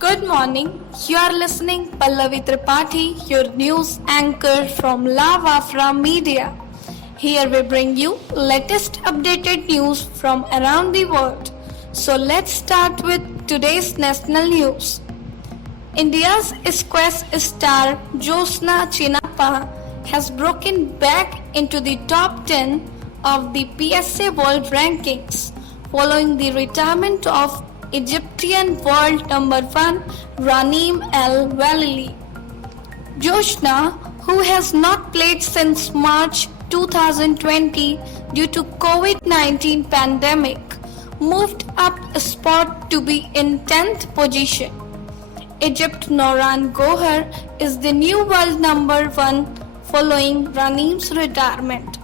Good morning. You are listening Pallavi Tripathi, your news anchor from Lavafra Media. Here we bring you latest updated news from around the world. So let's start with today's national news. India's squash star Jyotsna Chinappa has broken back into the top 10 of the PSA World Rankings following the retirement of Egyptian world number 1 Raneem El Walili. Jyotsna, who has not played since March 2020 due to COVID-19 pandemic, moved up a spot to be in 10th position. Egypt Nouran Gohar is the new world number 1 following Raneem's retirement.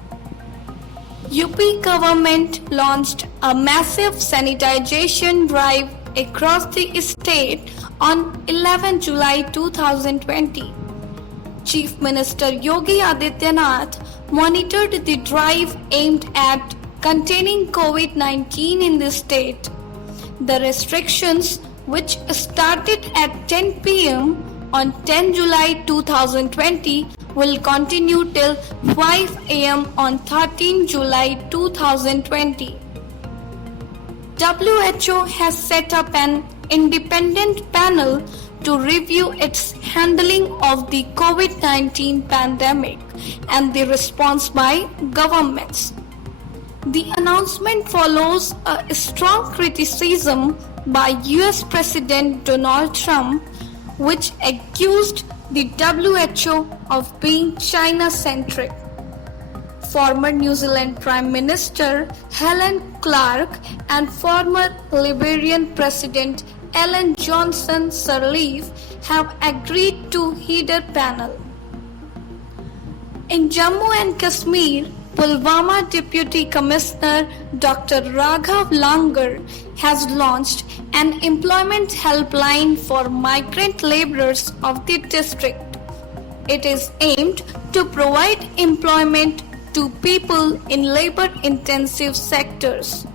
UP government launched a massive sanitization drive across the state on 11 July 2020. Chief Minister Yogi Adityanath monitored the drive aimed at containing COVID-19 in the state. The restrictions, which started at 10 p.m. on 10 July 2020, will continue till 5 a.m. on 13 July 2020. WHO has set up an independent panel to review its handling of the COVID-19 pandemic and the response by governments. The announcement follows a strong criticism by US President Donald Trump, which accused the WHO of being China-centric. Former New Zealand Prime Minister Helen Clark and former Liberian President Ellen Johnson Sirleaf have agreed to head a panel. In Jammu and Kashmir, Pulwama Deputy Commissioner Dr. Raghav Langar has launched an employment helpline for migrant laborers of the district. It is aimed to provide employment to people in labor-intensive sectors.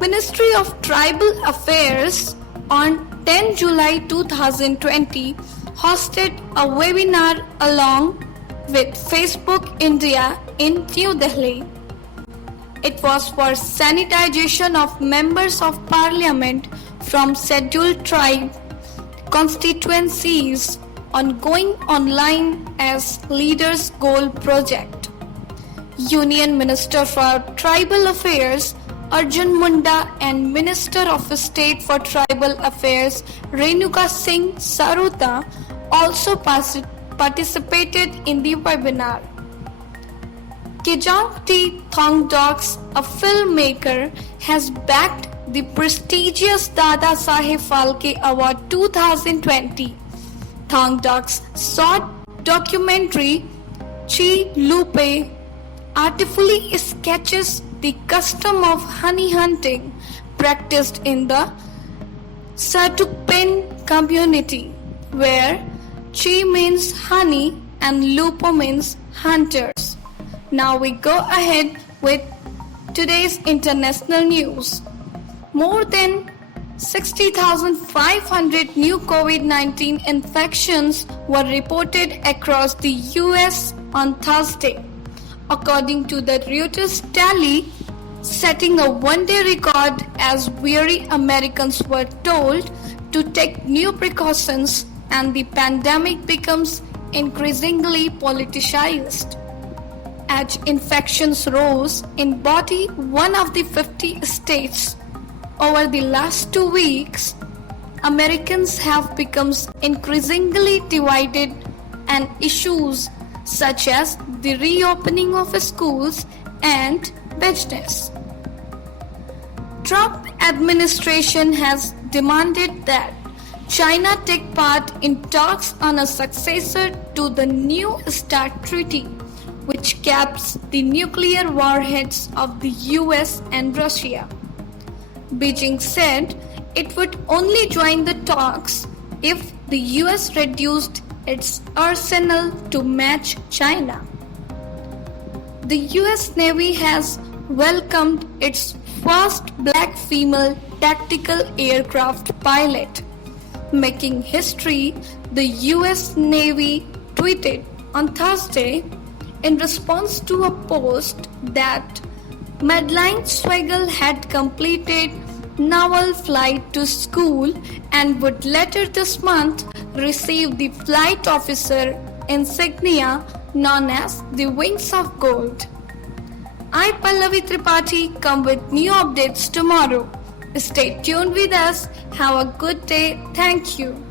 Ministry of Tribal Affairs on 10 July 2020 hosted a webinar along with Facebook India in New Delhi. It was for sanitization of members of parliament from scheduled tribe constituencies on going online as Leaders Goal project. Union Minister for Tribal Affairs Arjun Munda and Minister of State for Tribal Affairs Renuka Singh Saruta also participated in the webinar. Kijang T. Thongdoks, a filmmaker, has backed the prestigious Dada Saheb Phalke Award 2020. Thongdoks' short documentary Chi Lupe artfully sketches the custom of honey hunting practiced in the Satukpen community, where Chi means honey and Lupo means hunters. Now we go ahead with today's international news. More than 60,500 new COVID-19 infections were reported across the US on Thursday, according to the Reuters tally, setting a one-day record as weary Americans were told to take new precautions and the pandemic becomes increasingly politicized. As infections rose in 41 of the 50 states over the last 2 weeks, Americans have become increasingly divided on issues such as the reopening of schools and business. Trump administration has demanded that China take part in talks on a successor to the New START treaty, which caps the nuclear warheads of the US and Russia. Beijing said it would only join the talks if the US reduced its arsenal to match China. The US Navy has welcomed its first black female tactical aircraft pilot. Making history, the US Navy tweeted on Thursday in response to a post that Madeleine Swagel had completed naval flight to school and would later this month receive the flight officer insignia known as the Wings of Gold. I, Pallavi Tripathi, come with new updates tomorrow. Stay tuned with us. Have a good day. Thank you.